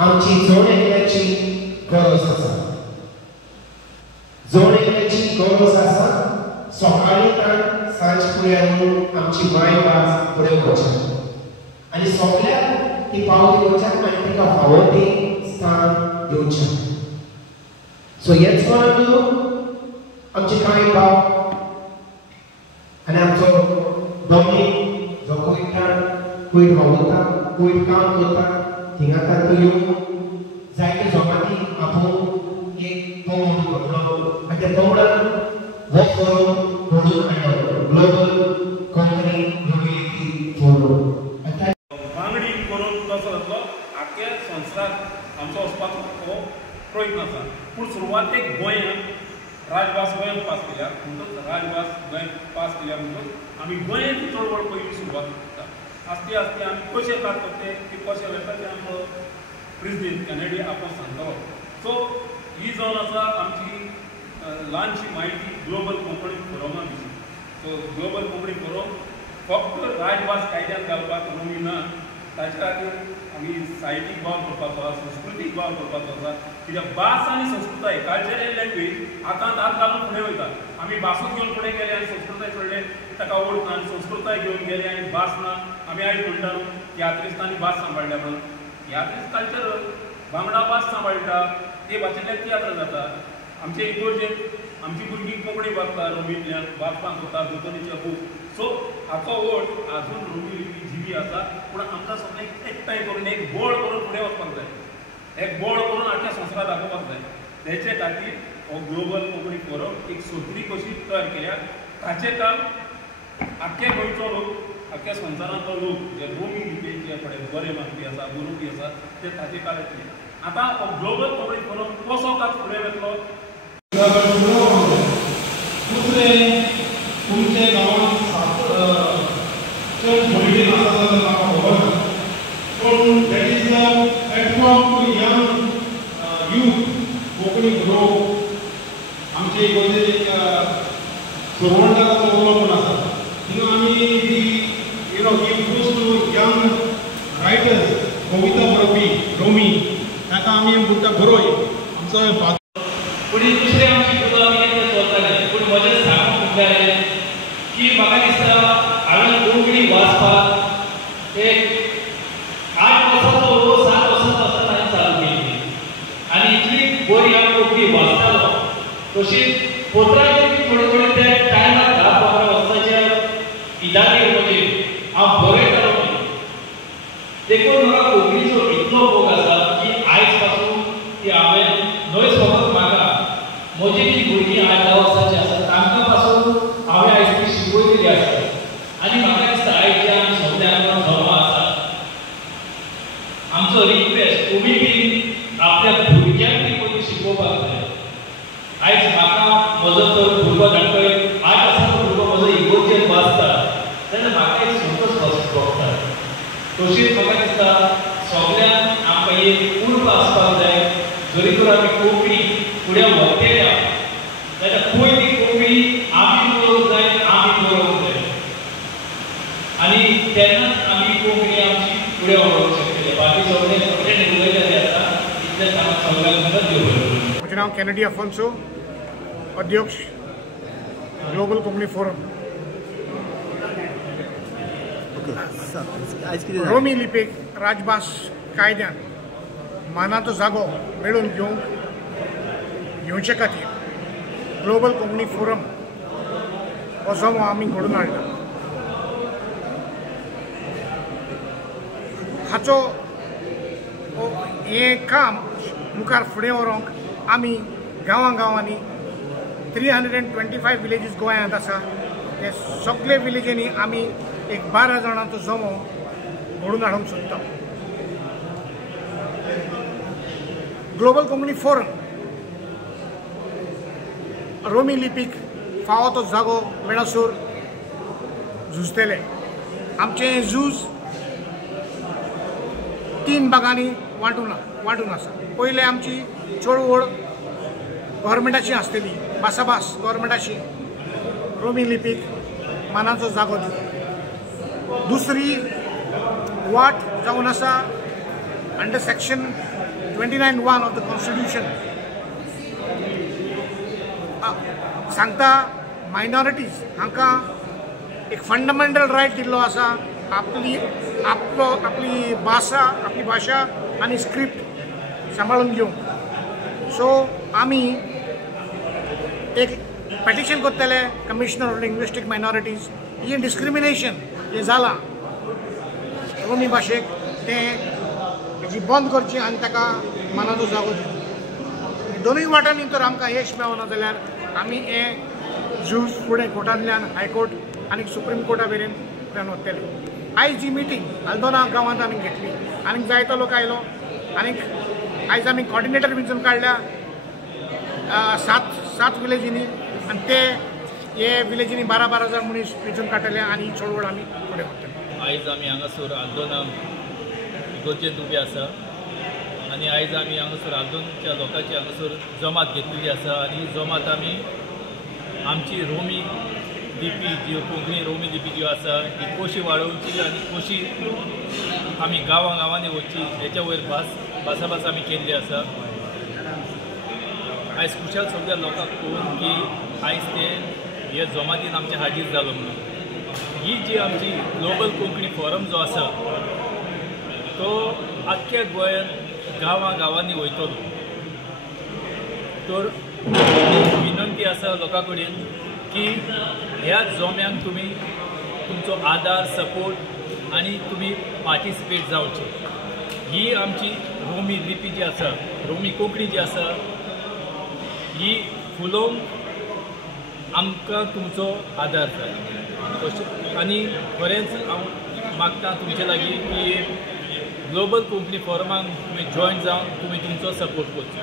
आमची जोड एकल्याची गरज आसा. जोड एकल्याची गरज आसा. सकाळी ताण सांज फुडें आमची मायभास फुडें वचप आनी सगळ्याक ती पावती वचप आनी तिका फावो ती स्थान दिवचें. सो हेच म्हणून आमचे कांय भाव आनी आमचो दोनी जो कुयटान कुयट वावरता कुयट काम करता थिंगां तो येवन जायत्यो जमाती आपूण एक पंगड घडलो आनी त्या पंगडान हो करून घडून हाडलो ग्लोबल कंपनी मोबिलिटी फोरम. वांगडी करून कसो जातलो आख्या संवसाराक आमचो वचपाचो हो प्रयत्न आसा. पूण सुरवातेक गोंयांत राजभास गोंयांत पास केल्या म्हणटच राजभास गोंयांत पास केल्या म्हणटच आमी गोंयांत चळवळ पयली सुरवात करता. आस्ते आस्ते आमी कशे करता ते कशे वता ते आमचो प्रेसिडेंट कॅनेडी आपूण सांगतलो. सो ही जावन आसा आमची ल्हानशी म्हायती ग्लोबल कोंकणी फोरमा विशीं. सो ग्लोबल कोंकणी फोरम फक्त राजभास कायद्यांत घालपाक रोमी ना. ताचे खातीर आमी साहित्यीक बाव करपाचो आसा संस्कृतीक बाव करपाचो आसा. कित्याक भास आनी संस्कृताय कल्चर एंड लँग्वेज हातांत हात घालून फुडें वयता. आमी भासूच घेवन फुडें गेले आनी संस्कृताय सोडले ताका ओळख आनी संस्कृताय घेवन गेले आनी भास ना. आमी आयज म्हणटा न्हू तियात्रिस्तांनी भास सांबाळल्या म्हणून. तियात्रिस्त कल्चर बांगडा भास सांबाळटा ते भाशेंतल्यान तियात्र जाता. आमचे इगोर्जेन आमची भुरगीं कोंकणी वाचता रोमींतल्यान वाचपाक करता दोतोनीचे बूक. सो हाचो ओठ आजून रोमी लिपी जिवी आसा. पूण आमकां सगळ्यांक एकठांय करून एक बोळ करून फुडें वचपाक जाय. एक बोळ करून आख्या संवसाराक दाखोवपाक जाय. तेचे खातीर हो ग्लोबल कोंकणी फोरम एक सोदरी कशी तयार केल्या. ताचें काम आख्या गोंयचो लोक आख्या संवसारांतलो लोक जे रोमी लिपीचे फुडें बरे मानपी आसा बरोवपी आसा ते ताचे कारण केले. आतां हो ग्लोबल कोंकणी फोरम कसो काच फुडें वतलो. दुसरें तुमचे गांवांत चड मोटिवेशन आसा जाल्यार म्हाका खबर ना. पूण that is a platform to young youth Konkani grow. आमचे इगोर्जेन एक सुरवंटाचो उलोवण आसा. थिंगा आमी give boost to young writers कविता बरोवपी रोमी ताका आमी म्हणटा बरोय आमचो. पूण दुसरे आमची गजाल आमी कितें चलताले. पूण म्हजें सांगूंक जाय की म्हाका दिसता हांवें कोंकणी वाचपाक एक 8 वर्सांचो 7 वर्सांचो आसतना हांवें चालू केली आनी इतली बरी हांव कोंकणी वाचतालो. तशीच पोत्रांचेर बी थोडे थोडे ते टायमार 10-15 वर्सांच्या इदारी म्हणजे हांव बरयतालो बी. देखून म्हाका कोंकणीचो इतलो मोग आसा की आयज पासून ती हांवें न्हय फकत म्हाका म्हजी जी भुरगीं 8-10 वर्सांची आसा तांकां पासून हांवें आयज ती शिकयलेली आसा. आनी म्हाका दिसता आयज जे आमी सगळे हांगा जमा आसा आमचो रिक्वेस्ट तुमी बी आपल्या भुरग्यांक ती पयलीं शिकोवपाक जाय. आयज म्हाका म्हजो तर भुरगो धाकटो 8 वर्सांचो भुरगो म्हजो इगोर्जेन वाचता जाल्यार म्हाका एक संतोश भोगता. तशीच म्हाका दिसता सगळ्यांक आमकां एक उर्बा आसपाक जाय. जरी तर आमी कोंकणी फुडें व्हरतेल्या जाल्यार खंय ती कोंकणी आमी बरोवंक जाय आमी बरोवंक जाय आनी तेन्नाच आमी कोंकणी आमची फुडें व्हरोवंक शकतले. बाकी सगळें उलयलेलें आसा इतलेंच आमकां सगळ्यांक मदत दिवं. म्हजें नांव कॅनेडी आफोन्सो, अध्यक्ष ग्लोबल कोंकणी फोरम. रोमी लिपीक राजभास कायद्यान मानाचो जागो मेळून घेवचे खातीर ग्लोबल कोंकणी फोरम हो जमो आमी घडोवन हाडला. हाचो हें काम मुखार फुडें व्हरूंक आमी गांवांनी 325 विलेजीस गोंयांत आसा. ते सगळे विलेजींनी आमी एक 12 जाणांचो जमो घडोवन हाडूंक सोदता. ग्लोबल कोंकणी फोरम रोमी लिपीक फावो तो जागो मेळसर झुजतले. आमचें झूज 3 भागांनी वांटून आसा. पयले आमची चळवळ गव्हर्मेंटाची आसतली, भासाभास गव्हर्मेंटाची रोमी लिपीक मानाचो जागो दिवप. दुसरी वाट जावन आसा under section 29(1) of the constitution सांगता मायनॉरिटीज हांकां एक फंडमेंटल रायट दिल्लो आसा आपली भाशा आनी स्क्रिप्ट सांबाळून घेवंक. सो आमी एक पेटिशन करतले कमिशनर ऑफ लिंग्विस्टीक मायनॉरिटीज. ही डिस्क्रिमिनेशन हें जालां रोमी भाशेक तें हेजी बंद करची आनी ताका मनाचो जागो दिवची. दोनूय वाटांनी तर आमकां यश मेळना जाल्यार आमी हें जूज फुडें कोर्टांतल्यान हायकोर्ट आनी सुप्रीम कोर्टा मेरेन फुडें व्हरतले. आयज ही मिटींग आल्दोना गांवांत आमी घेतली आनीक जायतो लोक आयलो आनीक आयज आमी कॉर्डिनेटर वेंचून काडल्या 7 विलेजींनी आनी ते हे विलेजींनी 12,000 मनीस वेंचून काडटले आनी ही चळवळ आमी फुडें व्हरतले. आयज आमी हांगासर आल्दोना इगर्जेंत उबे आसा आनी आयज आमी हांगासर आल्दोनाच्या लोकांची हांगासर जमात घेतलेली आसा आनी ही जमात आमी आमची रोमी लिपी ज्यो कोंकणी रोमी लिपी ज्यो आसा ही कशी वाडोवची आनी कशी आमी गांवांनी वचची हेच्या वयर भास आमी केल्ली आसा. आयज खुशाल सगळ्या लोकांक पळोवन की आयज ते हे जमातीन आमचे हाजीर जालो म्हणून. ही जी आमची ग्लोबल कोंकणी फोरम जो आसा तो आख्ख्या गोंयांत गांवांनी वयतलो. तर विनंती आसा लोकां कडेन की ह्या जोम्यांक तुमी तुमचो आदार सपोर्ट आनी तुमी पार्टिसिपेट जावचे. ही आमची रोमी लिपी जी आसा रोमी कोंकणी जी आसा ही फुलोवंक आमकां तुमचो आदार जाय. आनी खरेंच हांव मागता तुमचे लागीं की ग्लोबल कोंकणी फोरमाक तुमी जॉयन जावन तुमी तुमचो सपोर्ट करचो.